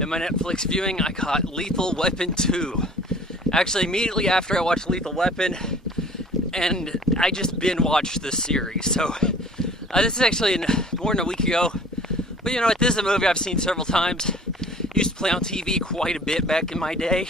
in my Netflix viewing, I caught Lethal Weapon 2. Actually, immediately after I watched Lethal Weapon, and I just binge watched this series. So this is actually more than a week ago. But you know what, this is a movie I've seen several times. Used to play on TV quite a bit back in my day.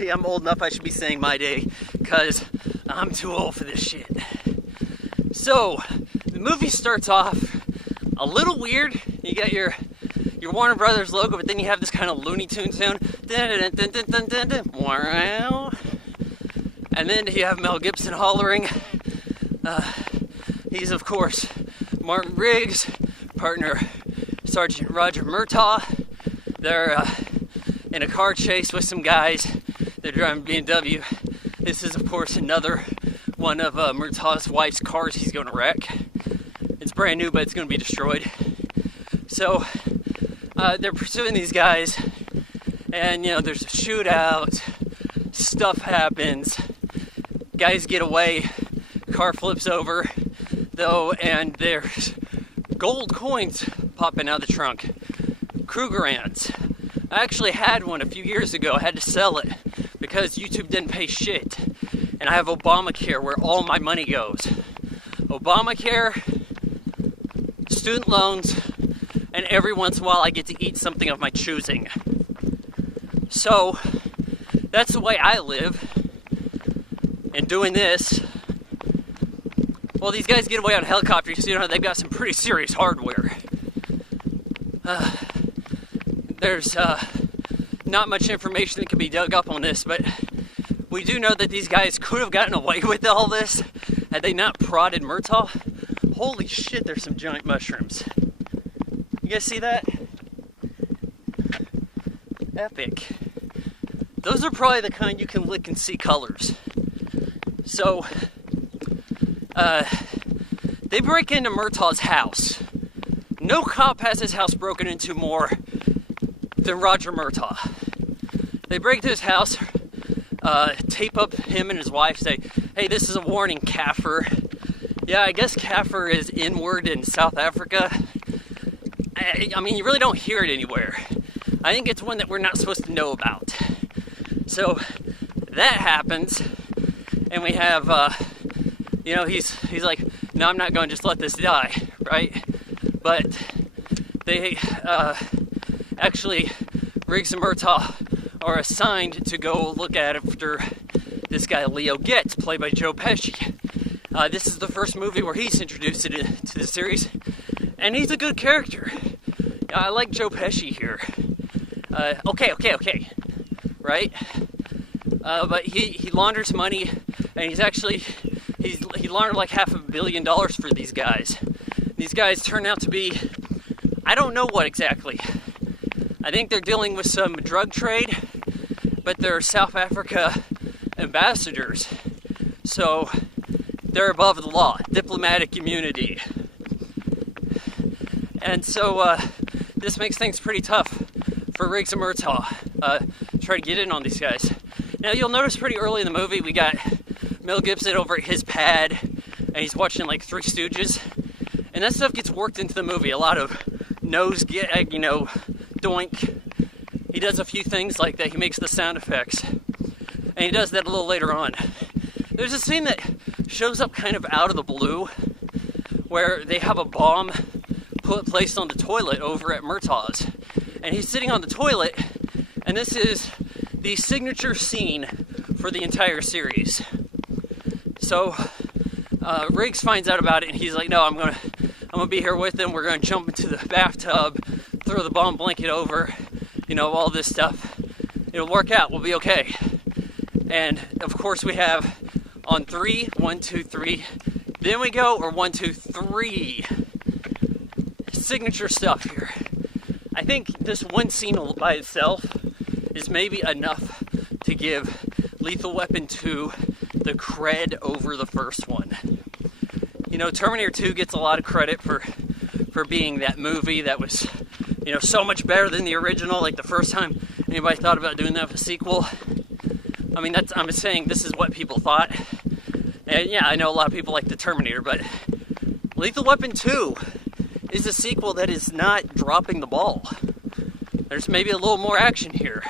Yeah, I'm old enough I should be saying my day, because I'm too old for this shit. So, the movie starts off a little weird. You got your Warner Brothers logo, but then you have this kind of Looney Tunes sound. Wow. And then you have Mel Gibson hollering. He's, of course, Martin Riggs, partner Sergeant Roger Murtaugh. They're in a car chase with some guys. They're driving BMW. This is, of course, another one of Murtaugh's wife's cars he's going to wreck. It's brand new, but it's going to be destroyed. So they're pursuing these guys, and you know, there's a shootout. Stuff happens. Guys get away. Car flips over, though, and there's gold coins popping out of the trunk. Rant. I actually had one a few years ago. I had to sell it because YouTube didn't pay shit. And I have Obamacare where all my money goes. Obamacare, student loans, and every once in a while I get to eat something of my choosing. So, that's the way I live. And doing this, well, these guys get away on helicopters, you know, they've got some pretty serious hardware. There's not much information that can be dug up on this, but we do know that these guys could have gotten away with all this had they not prodded Murtaugh. Holy shit, there's some giant mushrooms. You guys see that? Epic. Those are probably the kind you can lick and see colors. So, they break into Murtaugh's house. No cop has his house broken into more than Roger Murtaugh. They break into his house, tape up him and his wife, say, hey, this is a warning, Kaffir. Yeah, I guess Kaffir is N-word in South Africa. I mean, you really don't hear it anywhere. I think it's one that we're not supposed to know about. So, that happens, and we have, you know, he's like, no, I'm not going to just let this die, right? But they, actually, Riggs and Murtaugh are assigned to go look after this guy Leo Getz, played by Joe Pesci. This is the first movie where he's introduced to the series, and he's a good character. I like Joe Pesci here. Okay, right? But he launders money, and he laundered like $500 million for these guys. These guys turn out to be, I don't know what exactly. I think they're dealing with some drug trade, but they're South Africa ambassadors, so they're above the law, diplomatic immunity. And so this makes things pretty tough for Riggs and Murtaugh try to get in on these guys. Now you'll notice pretty early in the movie we got Mel Gibson over at his pad, and he's watching like Three Stooges, and that stuff gets worked into the movie. A lot of nose get, you know, doink. He does a few things like that. He makes the sound effects, and he does that a little later on. There's a scene that shows up kind of out of the blue where they have a bomb placed on the toilet over at Murtaugh's, and he's sitting on the toilet, and this is the signature scene for the entire series. So Riggs finds out about it, and he's like, no, I'm gonna be here with them. We're gonna jump into the bathtub, throw the bomb blanket over, you know, all this stuff. It'll work out, we'll be okay. And of course we have on 3, 1, 2, 3, then we go, or 1, 2, 3. Signature stuff here. I think this one scene by itself is maybe enough to give Lethal Weapon 2 the cred over the first one. You know, Terminator 2 gets a lot of credit for being that movie that was, you know, so much better than the original. Like the first time anybody thought about doing that with a sequel. I mean, I'm saying this is what people thought. And yeah, I know a lot of people like the Terminator, but Lethal Weapon 2 is a sequel that is not dropping the ball. there's maybe a little more action here.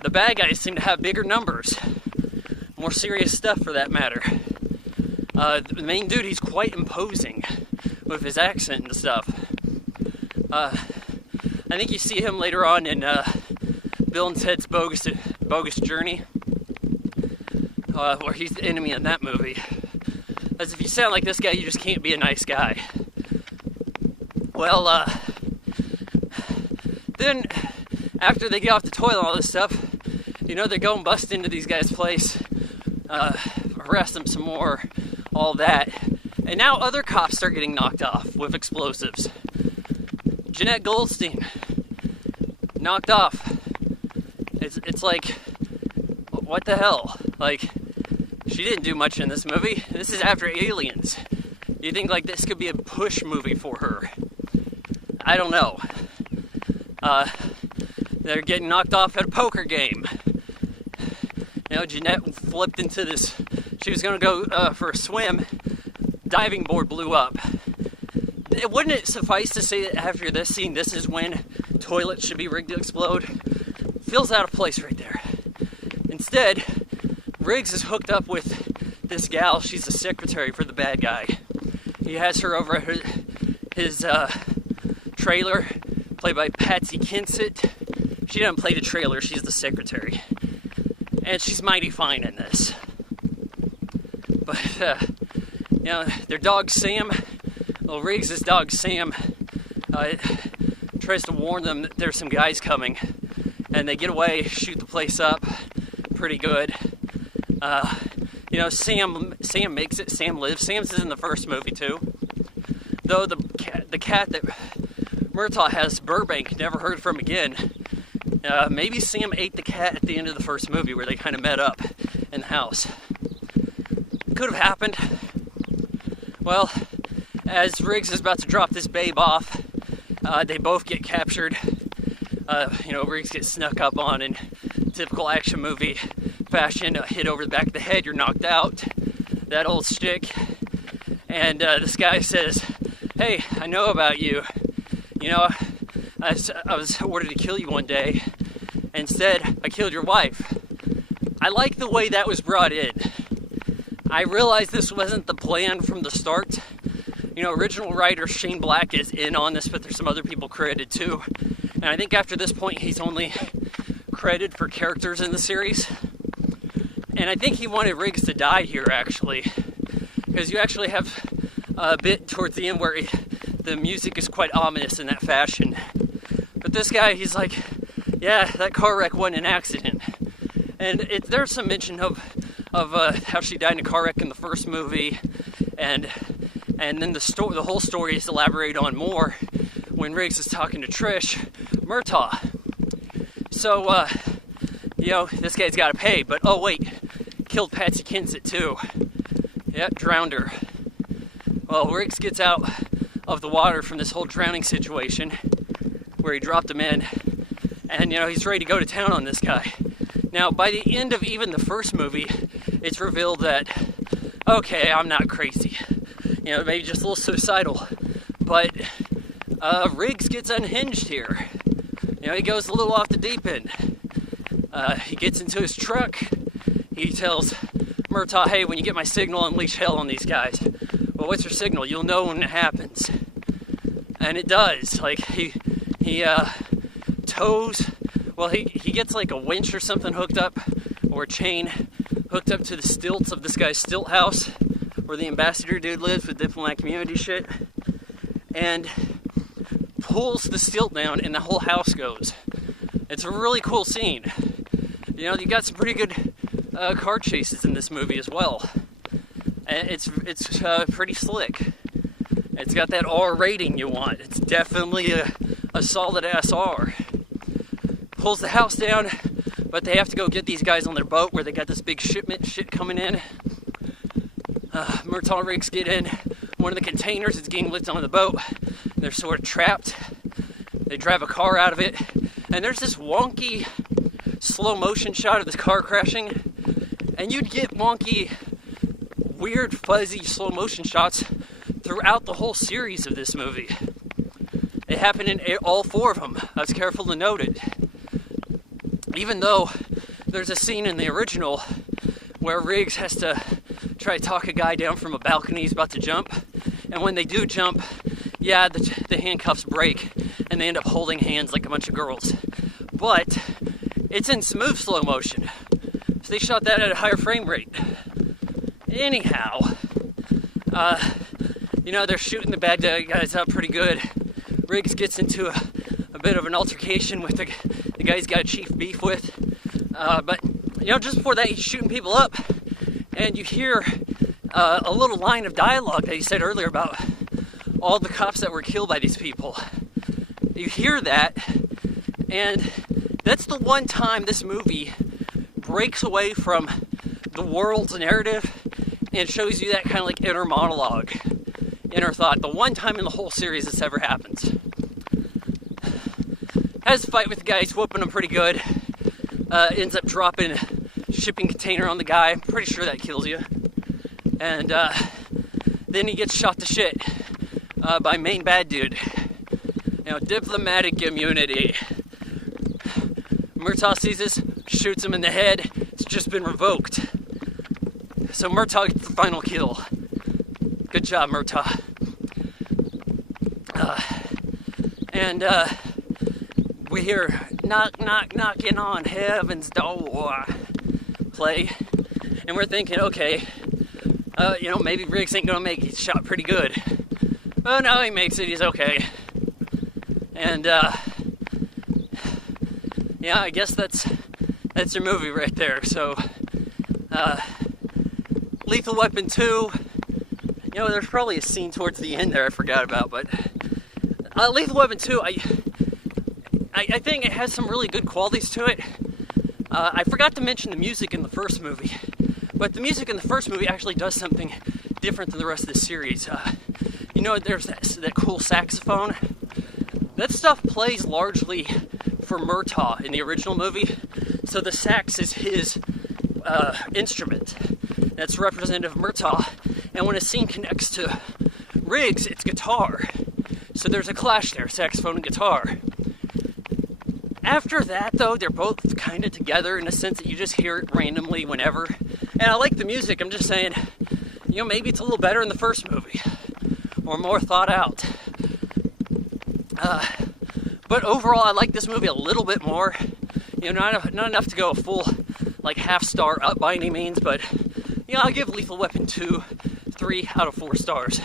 The bad guys seem to have bigger numbers, more serious stuff for that matter. The main dude, he's quite imposing with his accent and stuff. I think you see him later on in Bill and Ted's Bogus Journey, where he's the enemy in that movie. As if you sound like this guy, you just can't be a nice guy. Well, then after they get off the toilet and all this stuff, you know, they go and bust into these guys' place, arrest them some more, all that. And now other cops start getting knocked off with explosives. Jeanette Goldstein, knocked off. It's like, what the hell? Like, she didn't do much in this movie. This is after Aliens. You think like this could be a push movie for her? I don't know. They're getting knocked off at a poker game. You know, Jeanette flipped into this. She was going to go for a swim. Diving board blew up. Wouldn't it suffice to say that after this scene, this is when toilets should be rigged to explode? Feels out of place right there. Instead, Riggs is hooked up with this gal. She's the secretary for the bad guy. He has her over at his trailer, played by Patsy Kensit. She doesn't play the trailer, she's the secretary. And she's mighty fine in this. But, you know, their dog Sam, well, Riggs' dog Sam, tries to warn them that there's some guys coming. And they get away, shoot the place up pretty good. You know, Sam makes it, Sam lives. Sam's in the first movie too. Though the cat that Murtaugh has, Burbank, never heard from again. Maybe Sam ate the cat at the end of the first movie where they kind of met up in the house. Could have happened. Well, as Riggs is about to drop this babe off, they both get captured. You know, Riggs gets snuck up on in typical action movie fashion, hit over the back of the head, you're knocked out, that old shtick. And this guy says, hey, I know about you. You know, I was ordered to kill you one day. Instead, I killed your wife. I like the way that was brought in. I realized this wasn't the plan from the start. You know, original writer Shane Black is in on this, but there's some other people credited too. And I think after this point, he's only credited for characters in the series. And I think he wanted Riggs to die here, actually. Because you actually have a bit towards the end where the music is quite ominous in that fashion. But this guy, he's like, yeah, that car wreck wasn't an accident. And there's some mention of how she died in a car wreck in the first movie. And then the whole story is elaborated on more when Riggs is talking to Trish Murtaugh. So, you know, this guy's got to pay. But, oh, wait, killed Patsy Kensit, too. Yep, drowned her. Well, Riggs gets out of the water from this whole drowning situation where he dropped him in. And, you know, he's ready to go to town on this guy. Now, by the end of even the first movie, it's revealed that, okay, I'm not crazy. You know, maybe just a little suicidal. But Riggs gets unhinged here. You know, he goes a little off the deep end. He gets into his truck. He tells Murtaugh, hey, when you get my signal, unleash hell on these guys. Well, what's your signal? You'll know when it happens. And it does. Like, he tows, well, he gets like a winch or something hooked up, or a chain hooked up to the stilts of this guy's stilt house, where the ambassador dude lives with diplomat community shit, and pulls the stilt down and the whole house goes. It's a really cool scene. You know, you got some pretty good car chases in this movie as well. And it's pretty slick. It's got that R rating you want. It's definitely a solid ass R. Pulls the house down, but they have to go get these guys on their boat where they got this big shipment shit coming in. Murtaugh and Riggs get in one of the containers that's getting lifted on the boat. They're sort of trapped. They drive a car out of it, and there's this wonky slow motion shot of this car crashing, and you'd get wonky, weird, fuzzy slow motion shots throughout the whole series of this movie. It happened in all 4 of them. I was careful to note it. Even though there's a scene in the original where Riggs has to try to talk a guy down from a balcony he's about to jump. And when they do jump, yeah, the handcuffs break and they end up holding hands like a bunch of girls. But it's in smooth slow motion. So they shot that at a higher frame rate. Anyhow, they're shooting the bad guys up pretty good. Riggs gets into a bit of an altercation with the guy he's got a chief beef with. But just before that, he's shooting people up. And you hear a little line of dialogue that he said earlier about all the cops that were killed by these people. You hear that, and that's the one time this movie breaks away from the world's narrative and shows you that kind of like inner monologue, inner thought. The one time in the whole series this ever happens. Has a fight with the guy, he's whooping him pretty good. Ends up dropping a shipping container on the guy. I'm pretty sure that kills you. And then he gets shot to shit by main bad dude. Diplomatic immunity. Murtaugh sees this, shoots him in the head. It's just been revoked. So Murtaugh gets the final kill. Good job, Murtaugh. And we hear knock, knock, knocking on heaven's door play. And we're thinking, okay, maybe Riggs ain't gonna make it. He's shot pretty good. Oh no, he makes it, he's okay. And I guess that's your movie right there. So Lethal Weapon 2, there's probably a scene towards the end there I forgot about, but Lethal Weapon 2, I think it has some really good qualities to it. I forgot to mention the music in the first movie, but the music in the first movie actually does something different than the rest of the series. There's that cool saxophone. That stuff plays largely for Murtaugh in the original movie, so the sax is his instrument. That's representative of Murtaugh, and when a scene connects to Riggs, it's guitar. So there's a clash there, saxophone and guitar. After that, though, they're both kind of together in a sense that you just hear it randomly whenever. And I like the music, I'm just saying, maybe it's a little better in the first movie, or more thought out. But overall, I like this movie a little bit more. Not enough to go a full, half star up by any means, but, I'll give Lethal Weapon 2 3 out of 4 stars.